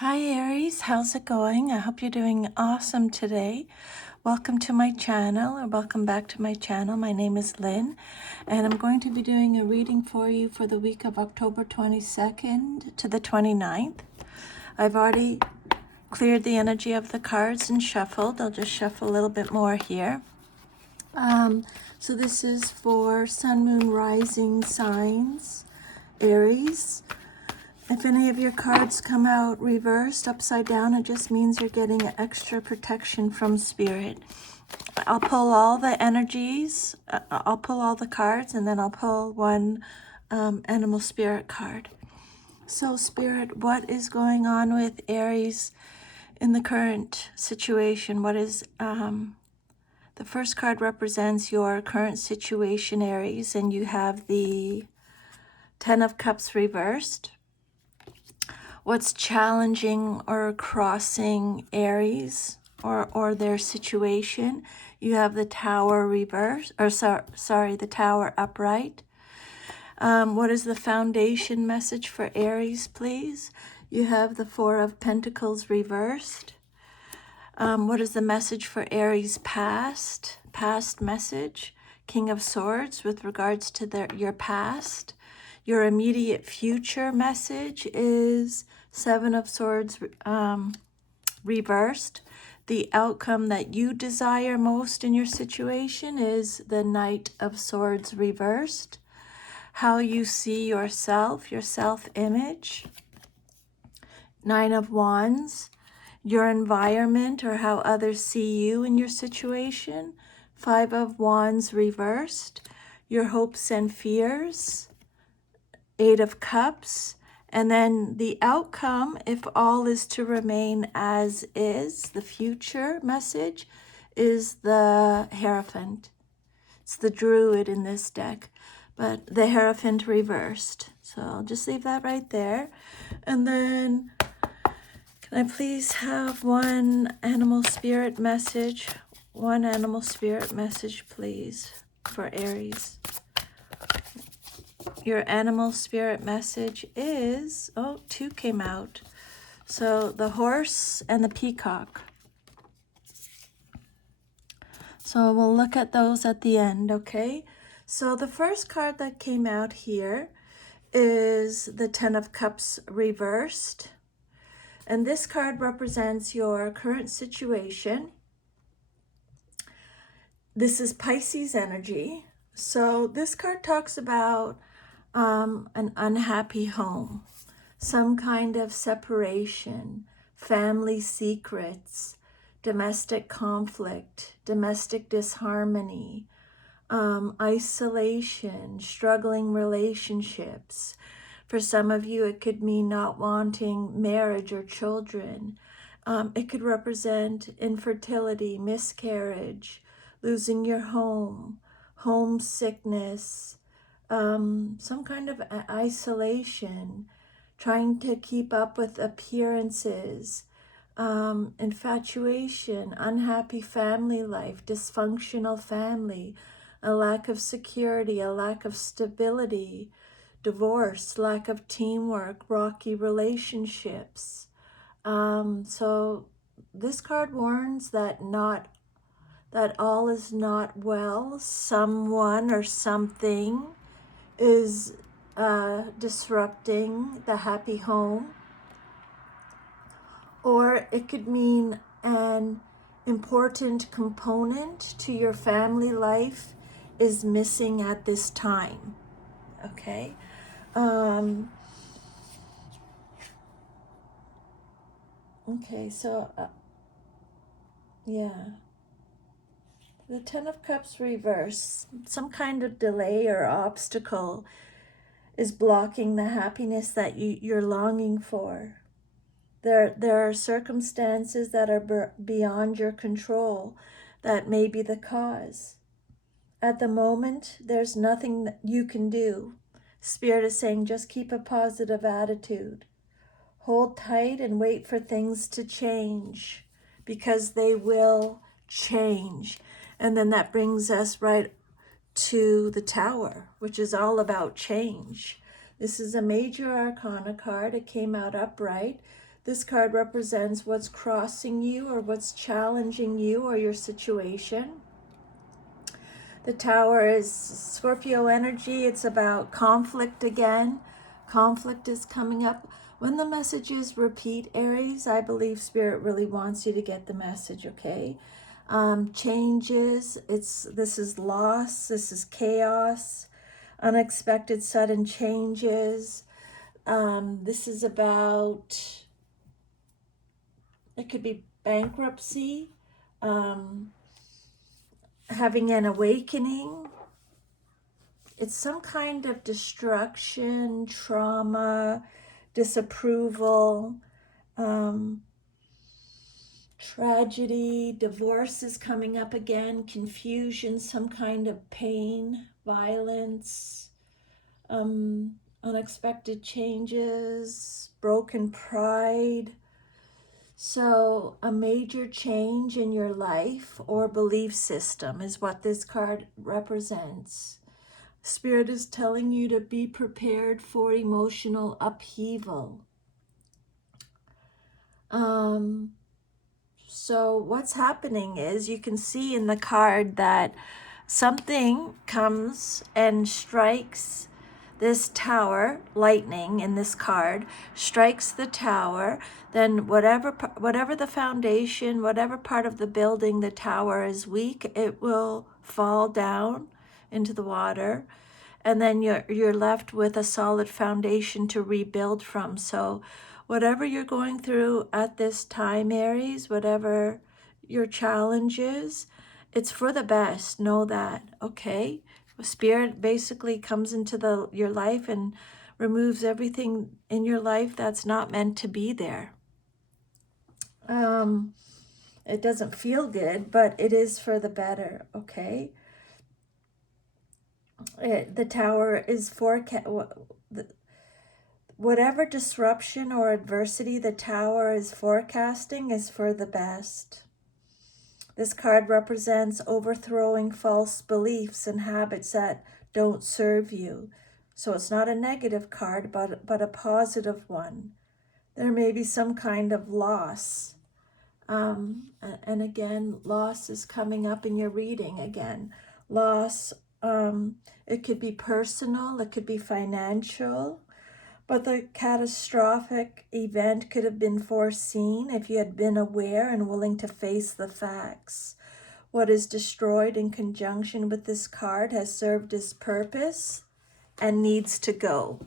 Hi Aries, how's it going? I hope you're doing awesome today. Welcome to my channel, or welcome back to my channel. My name is Lynn, and I'm going to be doing a reading for you for the week of October 22nd to the 29th. I've already cleared the energy of the cards and shuffled. I'll just shuffle a little bit more here. So this is for Sun, Moon, Rising signs, Aries. If any of your cards come out reversed, upside down, it just means you're getting extra protection from Spirit. I'll pull all the energies, I'll pull all the cards, and then I'll pull one animal spirit card. So Spirit, what is going on with Aries in the current situation? What is, the first card represents your current situation, Aries, and you have the Ten of Cups reversed. What's challenging or crossing Aries or their situation? You have the Tower reverse, or sorry, the Tower upright. What is the foundation message for Aries, please? You have the Four of Pentacles reversed. What is the message for Aries past message? King of Swords with regards to your past. Your immediate future message is Seven of Swords reversed. The outcome that you desire most in your situation is the Knight of Swords reversed. How you see yourself, your self-image. Nine of Wands. Your environment or how others see you in your situation. Five of Wands reversed. Your hopes and fears. Eight of Cups, and then the outcome, if all is to remain as is, the future message is the Hierophant. It's the Druid in this deck, but the Hierophant reversed. So I'll just leave that right there. And then, can I please have one animal spirit message? One animal spirit message, please, for Aries. Your animal spirit message is, oh, two came out. So the horse and the peacock. So we'll look at those at the end, okay? So the first card that came out here is the Ten of Cups reversed. And this card represents your current situation. This is Pisces energy. So this card talks about an unhappy home, some kind of separation, family secrets, domestic conflict, domestic disharmony, isolation, struggling relationships. For some of you, it could mean not wanting marriage or children. It could represent infertility, miscarriage, losing your home, homesickness, some kind of isolation, trying to keep up with appearances, infatuation, unhappy family life, dysfunctional family, a lack of security, a lack of stability, divorce, lack of teamwork, rocky relationships. So this card warns that all is not well. Someone or something is disrupting the happy home. Or it could mean an important component to your family life is missing at this time. Okay. Okay, so yeah. The Ten of Cups reverse, some kind of delay or obstacle is blocking the happiness that you're longing for. There are circumstances that are beyond your control that may be the cause. At the moment, there's nothing that you can do. Spirit is saying just keep a positive attitude. Hold tight and wait for things to change, because they will change. And then that brings us right to the Tower, which is all about change. This is a major arcana card. It came out upright. This card represents what's crossing you or what's challenging you or your situation. The Tower is Scorpio energy. It's about conflict again. Conflict is coming up. When the messages repeat, Aries, I believe Spirit really wants you to get the message, okay? Changes. This is loss. This is chaos. Unexpected sudden changes. This is about, it could be bankruptcy, having an awakening. It's some kind of destruction, trauma, disapproval, tragedy, divorce is coming up again, confusion, some kind of pain, violence, unexpected changes, broken pride. So a major change in your life or belief system is what this card represents. Spirit is telling you to be prepared for emotional upheaval. So what's happening is you can see in the card that something comes and strikes this tower, lightning in this card, strikes the tower, then whatever the foundation, whatever part of the building the tower is weak, it will fall down into the water. And then you're left with a solid foundation to rebuild from. So whatever you're going through at this time, Aries, whatever your challenge is, it's for the best. Know that, okay? Spirit basically comes into your life and removes everything in your life that's not meant to be there. It doesn't feel good, but it is for the better, okay? The Tower is whatever disruption or adversity the Tower is forecasting is for the best. This card represents overthrowing false beliefs and habits that don't serve you. So it's not a negative card, but a positive one. There may be some kind of loss. And again, loss is coming up in your reading again. Loss, it could be personal, it could be financial, but the catastrophic event could have been foreseen if you had been aware and willing to face the facts. What is destroyed in conjunction with this card has served its purpose and needs to go.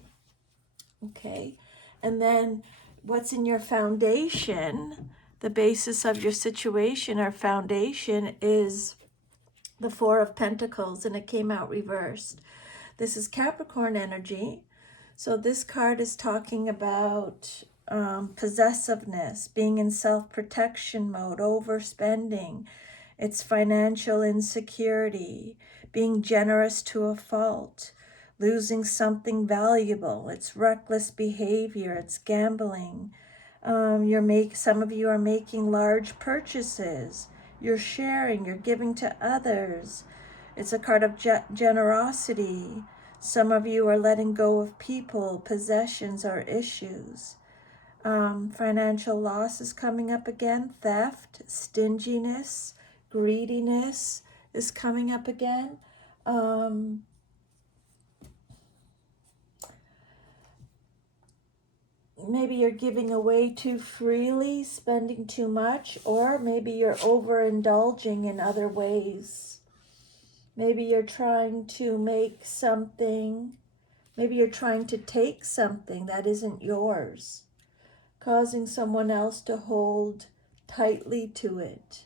Okay, and then what's in your foundation, the basis of your situation or foundation, is the Four of Pentacles, and it came out reversed. This is Capricorn energy. So this card is talking about possessiveness, being in self-protection mode, overspending. It's financial insecurity, being generous to a fault, losing something valuable. It's reckless behavior. It's gambling. Some of you are making large purchases. You're sharing. You're giving to others. It's a card of generosity. Some of you are letting go of people, possessions, or issues. Financial loss is coming up again. Theft, stinginess, greediness is coming up again. Maybe you're giving away too freely, spending too much, or maybe you're overindulging in other ways. Maybe you're trying to make something, maybe you're trying to take something that isn't yours, causing someone else to hold tightly to it.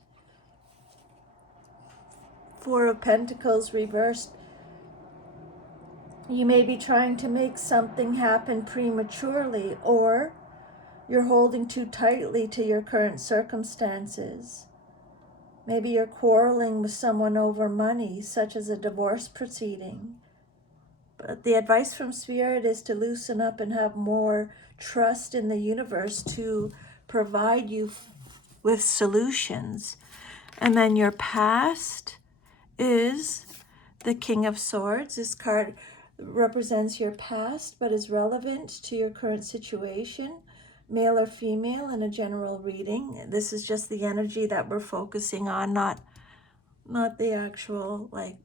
Four of Pentacles reversed. You may be trying to make something happen prematurely, or you're holding too tightly to your current circumstances. Maybe you're quarreling with someone over money, such as a divorce proceeding. But the advice from Spirit is to loosen up and have more trust in the universe to provide you with solutions. And then your past is the King of Swords. This card represents your past, but is relevant to your current situation. male or female in a general reading. This is just the energy that we're focusing on, not the actual like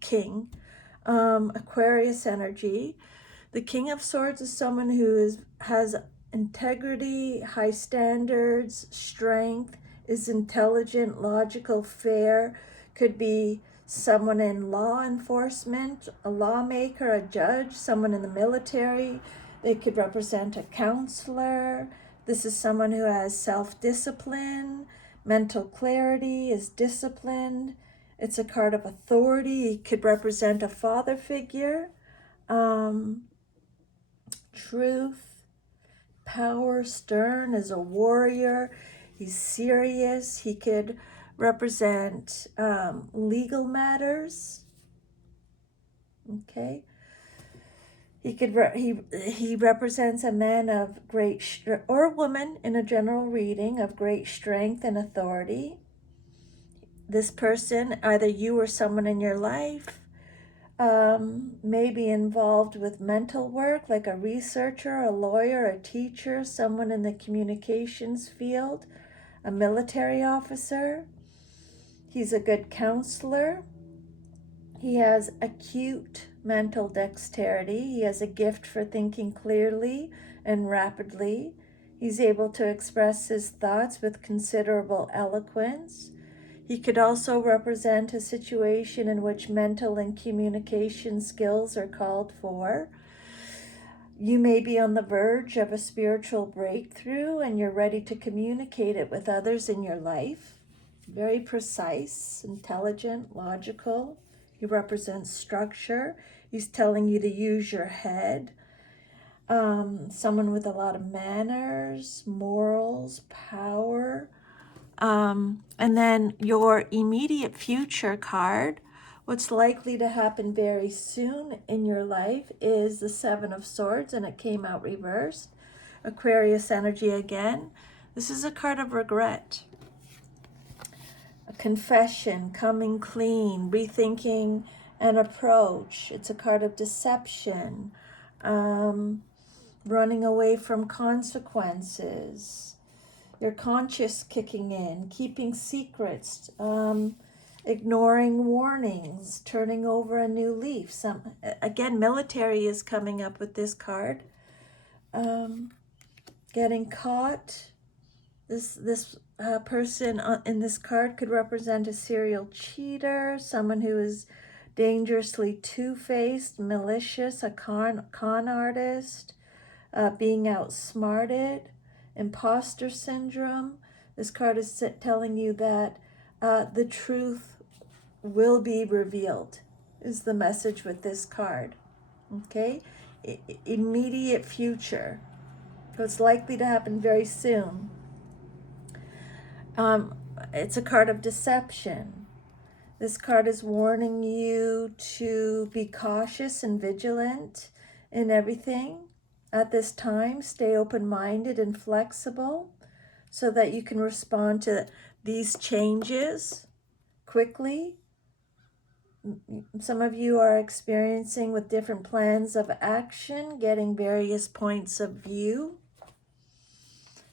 king. Aquarius energy. The King of Swords is someone who has integrity, high standards, strength, is intelligent, logical, fair, could be someone in law enforcement, a lawmaker, a judge, someone in the military. They could represent a counselor. This is someone who has self-discipline, mental clarity, is disciplined. It's a card of authority. It could represent a father figure. Truth, power, stern, is a warrior. He's serious. He could represent legal matters. Okay. He represents a man of great or a woman in a general reading of great strength and authority. This person, either you or someone in your life, may be involved with mental work, like a researcher, a lawyer, a teacher, someone in the communications field, a military officer. He's a good counselor. He has acute mental dexterity. He has a gift for thinking clearly and rapidly. He's able to express his thoughts with considerable eloquence. He could also represent a situation in which mental and communication skills are called for. You may be on the verge of a spiritual breakthrough and you're ready to communicate it with others in your life. Very precise, intelligent, logical. He represents structure. He's telling you to use your head. Someone with a lot of manners, morals, power. And then your immediate future card, what's likely to happen very soon in your life, is the Seven of Swords, and it came out reversed. Aquarius energy again. This is a card of regret. A confession, coming clean, rethinking an approach. It's a card of deception, running away from consequences. Your conscious kicking in, keeping secrets, ignoring warnings, turning over a new leaf. Again, military is coming up with this card. Getting caught. This person in this card could represent a serial cheater, someone who is dangerously two-faced, malicious, a con artist, being outsmarted. Imposter syndrome. This card is telling you that the truth will be revealed, is the message with this card. Okay? Immediate future. So it's likely to happen very soon. It's a card of deception. This card is warning you to be cautious and vigilant in everything. At this time, stay open-minded and flexible so that you can respond to these changes quickly. Some of you are experiencing with different plans of action, getting various points of view.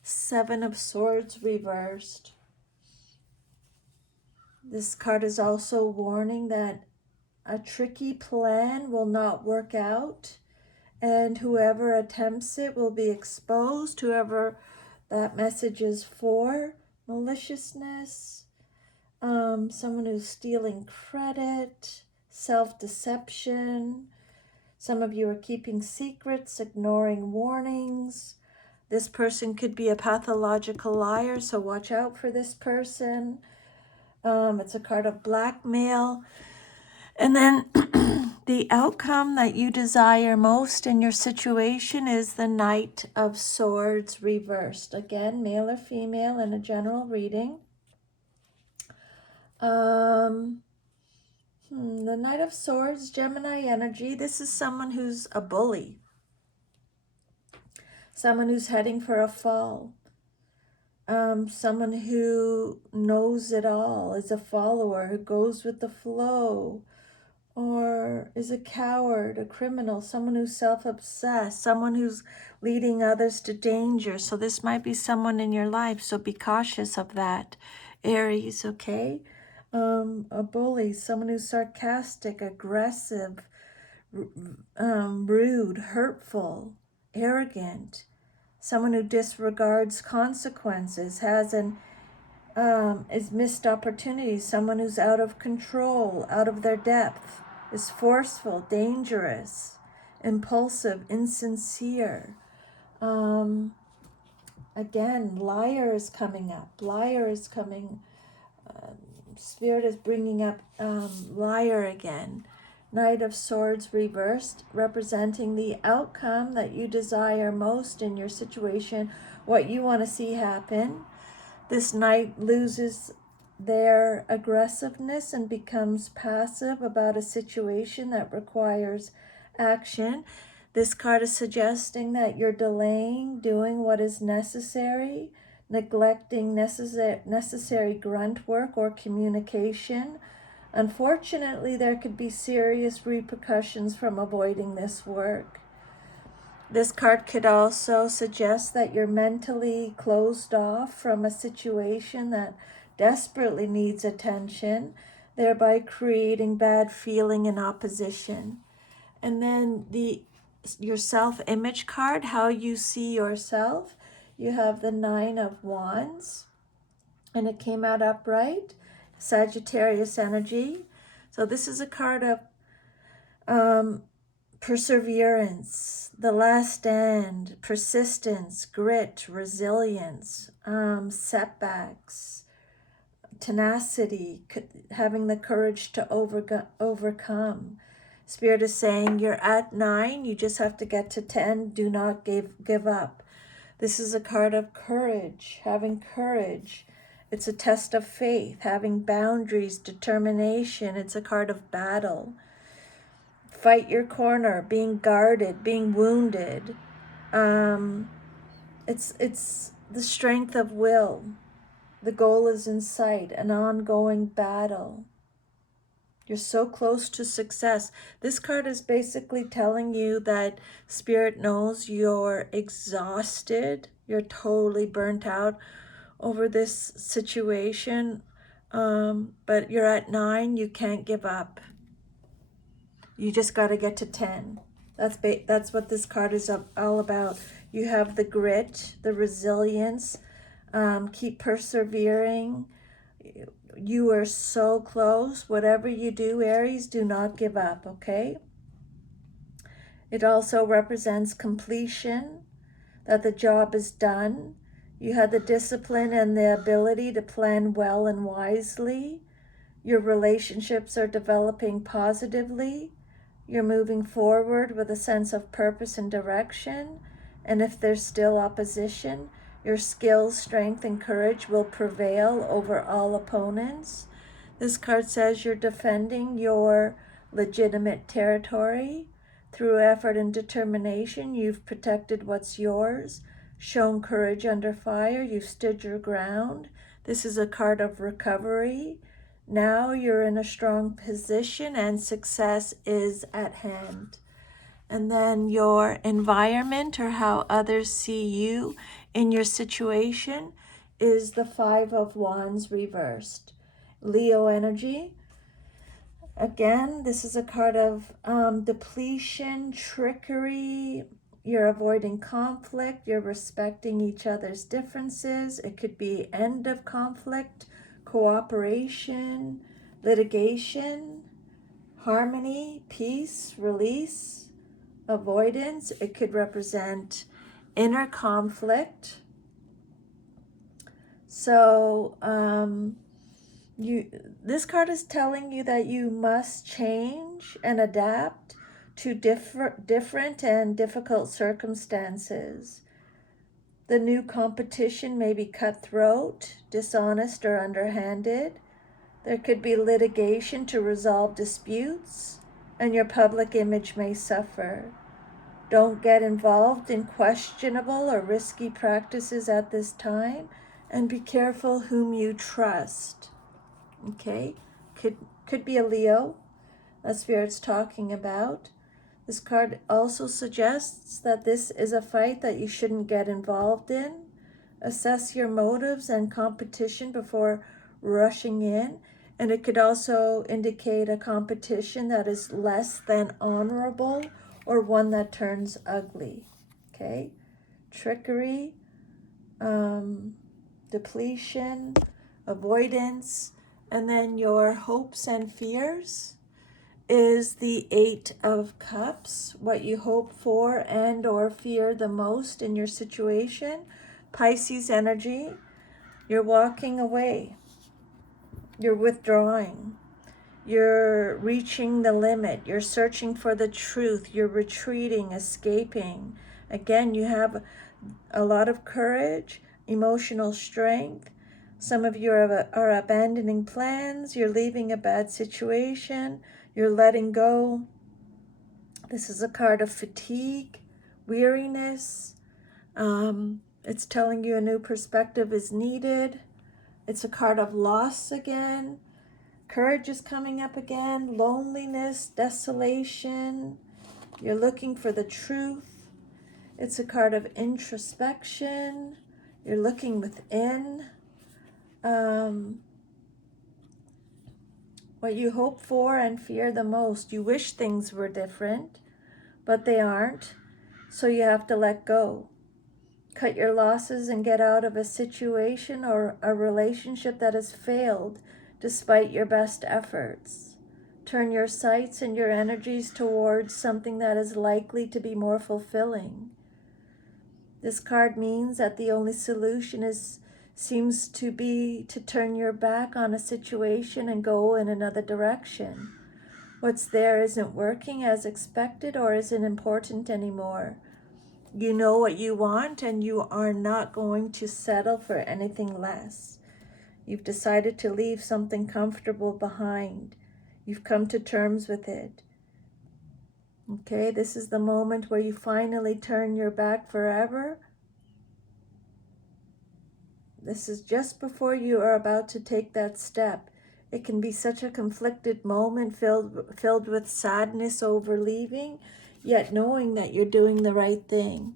Seven of Swords reversed. This card is also warning that a tricky plan will not work out, and whoever attempts it will be exposed, whoever that message is for. Maliciousness, someone who's stealing credit, self-deception. Some of you are keeping secrets, ignoring warnings. This person could be a pathological liar, so watch out for this person. It's a card of blackmail. And then the outcome that you desire most in your situation is the Knight of Swords reversed. Again, male or female in a general reading. The Knight of Swords, Gemini energy. This is someone who's a bully. Someone who's heading for a fall. Someone who knows it all, is a follower, who goes with the flow. or is a coward, a criminal, someone who's self-obsessed, someone who's leading others to danger. So this might be someone in your life, so be cautious of that, Aries, okay? A bully, someone who's sarcastic, aggressive, rude, hurtful, arrogant, someone who disregards consequences, has an is missed opportunities, someone who's out of control, out of their depth, is forceful, dangerous, impulsive, insincere. Again, liar is coming up. Liar is coming. Spirit is bringing up liar again. Knight of Swords reversed, representing the outcome that you desire most in your situation, what you want to see happen. This knight loses their aggressiveness and becomes passive about a situation that requires action. This card is suggesting that you're delaying doing what is necessary, neglecting necessary grunt work or communication. Unfortunately, there could be serious repercussions from avoiding this work. This card could also suggest that you're mentally closed off from a situation that desperately needs attention, thereby creating bad feeling and opposition. And then your self-image card, how you see yourself. You have the Nine of Wands, and it came out upright, Sagittarius energy. So this is a card of perseverance, the last stand, persistence, grit, resilience, setbacks, tenacity, having the courage to overcome. Spirit is saying you're at 9, you just have to get to 10. Do not give up. This is a card of courage, having courage. It's a test of faith, having boundaries, determination. It's a card of battle. Fight your corner, being guarded, being wounded. It's the strength of will. The goal is in sight, an ongoing battle. You're so close to success. This card is basically telling you that Spirit knows you're exhausted, you're totally burnt out over this situation, but you're at 9, you can't give up. You just got to get to 10. That's what this card is all about. You have the grit, the resilience, keep persevering. You are so close. Whatever you do, Aries, do not give up, okay? It also represents completion, that the job is done. You have the discipline and the ability to plan well and wisely. Your relationships are developing positively. You're moving forward with a sense of purpose and direction. And if there's still opposition, your skills, strength, and courage will prevail over all opponents. This card says you're defending your legitimate territory. Through effort and determination, you've protected what's yours, shown courage under fire, you've stood your ground. This is a card of recovery. Now you're in a strong position and success is at hand. And then your environment, or how others see you in your situation, is the Five of Wands reversed. Leo energy. Again, this is a card of depletion, trickery. You're avoiding conflict. You're respecting each other's differences. It could be end of conflict, cooperation, litigation, harmony, peace, release, avoidance. It could represent inner conflict. So this card is telling you that you must change and adapt to different and difficult circumstances. The new competition may be cutthroat, dishonest, or underhanded. There could be litigation to resolve disputes, and your public image may suffer. Don't get involved in questionable or risky practices at this time, and be careful whom you trust. Okay, could be a Leo. Spirit's talking about. This card also suggests that this is a fight that you shouldn't get involved in. Assess your motives and competition before rushing in. And it could also indicate a competition that is less than honorable or one that turns ugly. Okay? Trickery, depletion, avoidance, and then your hopes and fears is the Eight of Cups, what you hope for and or fear the most in your situation. Pisces energy, you're walking away, you're withdrawing, you're reaching the limit, you're searching for the truth, you're retreating, escaping. Again, you have a lot of courage, emotional strength. Some of you are abandoning plans, you're leaving a bad situation, you're letting go. This is a card of fatigue, weariness. It's telling you a new perspective is needed. It's a card of loss again. Courage is coming up again. Loneliness, desolation. You're looking for the truth. It's a card of introspection. You're looking within. What you hope for and fear the most. You wish things were different, but they aren't. So you have to let go. Cut your losses and get out of a situation or a relationship that has failed despite your best efforts. Turn your sights and your energies towards something that is likely to be more fulfilling. This card means that the only solution seems to be to turn your back on a situation and go in another direction. What's there isn't working as expected or isn't important anymore. You know what you want and you are not going to settle for anything less. You've decided to leave something comfortable behind. You've come to terms with it. Okay, this is the moment where you finally turn your back forever. This is just before you are about to take that step. It can be such a conflicted moment filled with sadness over leaving, yet knowing that you're doing the right thing.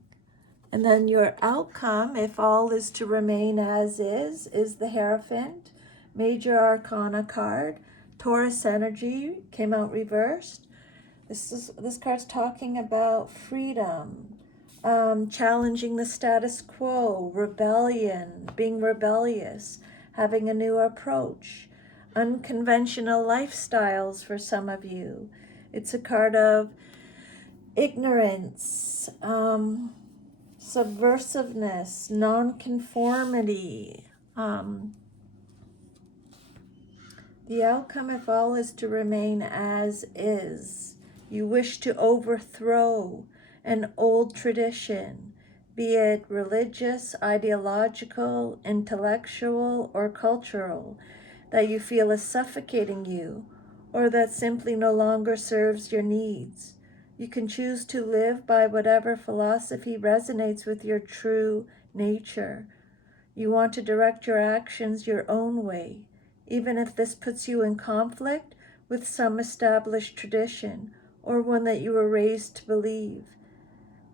And then your outcome, if all is to remain as is the Hierophant, Major Arcana card. Taurus energy came out reversed. This card's talking about freedom, challenging the status quo, rebellion, being rebellious, having a new approach, unconventional lifestyles for some of you. It's a card of ignorance, subversiveness, nonconformity. The outcome, if all is to remain as is, you wish to overthrow an old tradition, be it religious, ideological, intellectual, or cultural, that you feel is suffocating you, or that simply no longer serves your needs. You can choose to live by whatever philosophy resonates with your true nature. You want to direct your actions your own way, even if this puts you in conflict with some established tradition or one that you were raised to believe.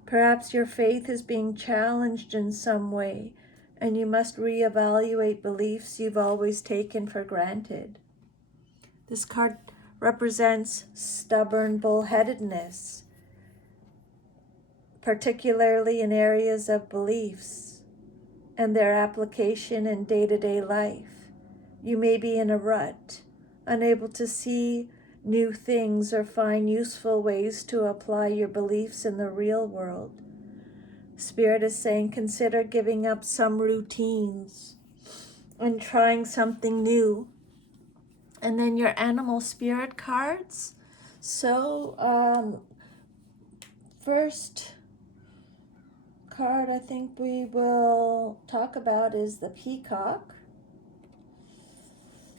Perhaps your faith is being challenged in some way, and you must reevaluate beliefs you've always taken for granted. This card represents stubborn bullheadedness, particularly in areas of beliefs and their application in day-to-day life. You may be in a rut, unable to see new things or find useful ways to apply your beliefs in the real world. Spirit is saying, consider giving up some routines and trying something new. And then your animal spirit cards. So, first card I think we will talk about is the peacock.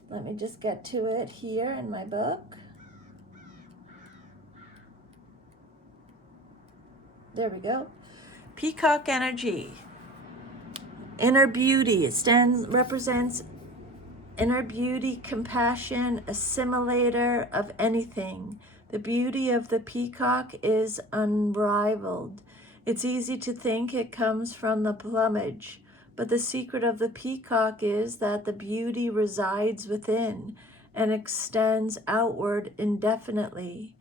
Let me just get to it here in my book. There we go. Peacock energy, inner beauty. It represents inner beauty, compassion, assimilator of anything. The beauty of the peacock is unrivaled. It's easy to think it comes from the plumage, but the secret of the peacock is that the beauty resides within and extends outward indefinitely.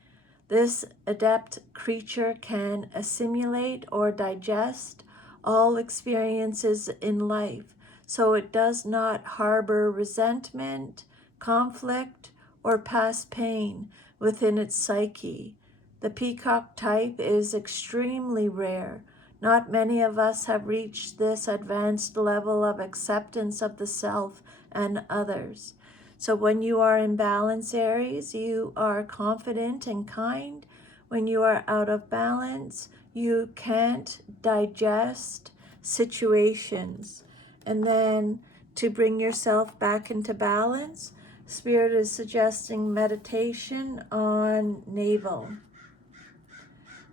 This adept creature can assimilate or digest all experiences in life, so it does not harbor resentment, conflict, or past pain within its psyche. The peacock type is extremely rare. Not many of us have reached this advanced level of acceptance of the self and others. So when you are in balance, Aries, you are confident and kind. When you are out of balance, you can't digest situations. And then to bring yourself back into balance, Spirit is suggesting meditation on navel.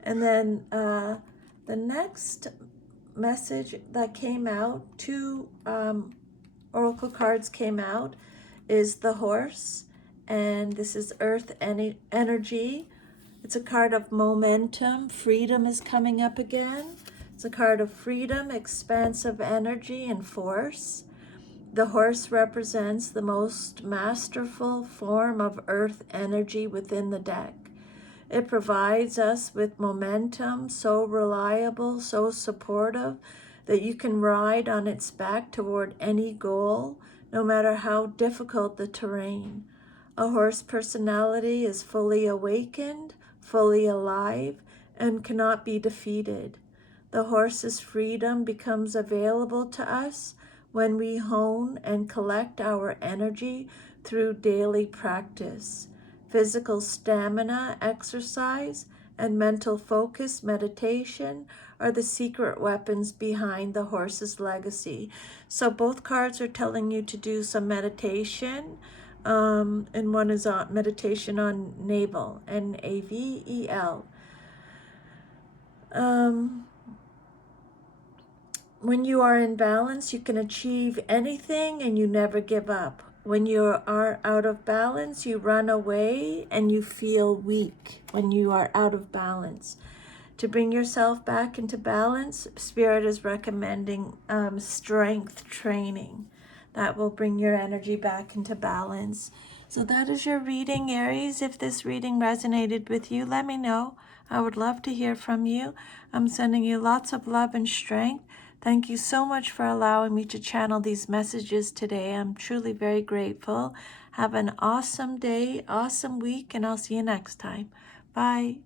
And then the next message that came out, two oracle cards came out, is the horse, and this is earth energy. It's a card of momentum. Freedom is coming up again. It's a card of freedom, expansive energy, and force. The horse represents the most masterful form of earth energy within the deck. It provides us with momentum, so reliable, so supportive, that you can ride on its back toward any goal, no matter how difficult the terrain. A horse personality is fully awakened, fully alive, and cannot be defeated. The horse's freedom becomes available to us when we hone and collect our energy through daily practice. Physical stamina, exercise, and mental focus, meditation, are the secret weapons behind the horse's legacy. So both cards are telling you to do some meditation, and one is on meditation on navel, Navel. When you are in balance, you can achieve anything and you never give up. When you are out of balance, you run away and you feel weak when you are out of balance. To bring yourself back into balance, Spirit is recommending strength training. That will bring your energy back into balance. So that is your reading, Aries. If this reading resonated with you, let me know. I would love to hear from you. I'm sending you lots of love and strength. Thank you so much for allowing me to channel these messages today. I'm truly very grateful. Have an awesome day, awesome week, and I'll see you next time. Bye.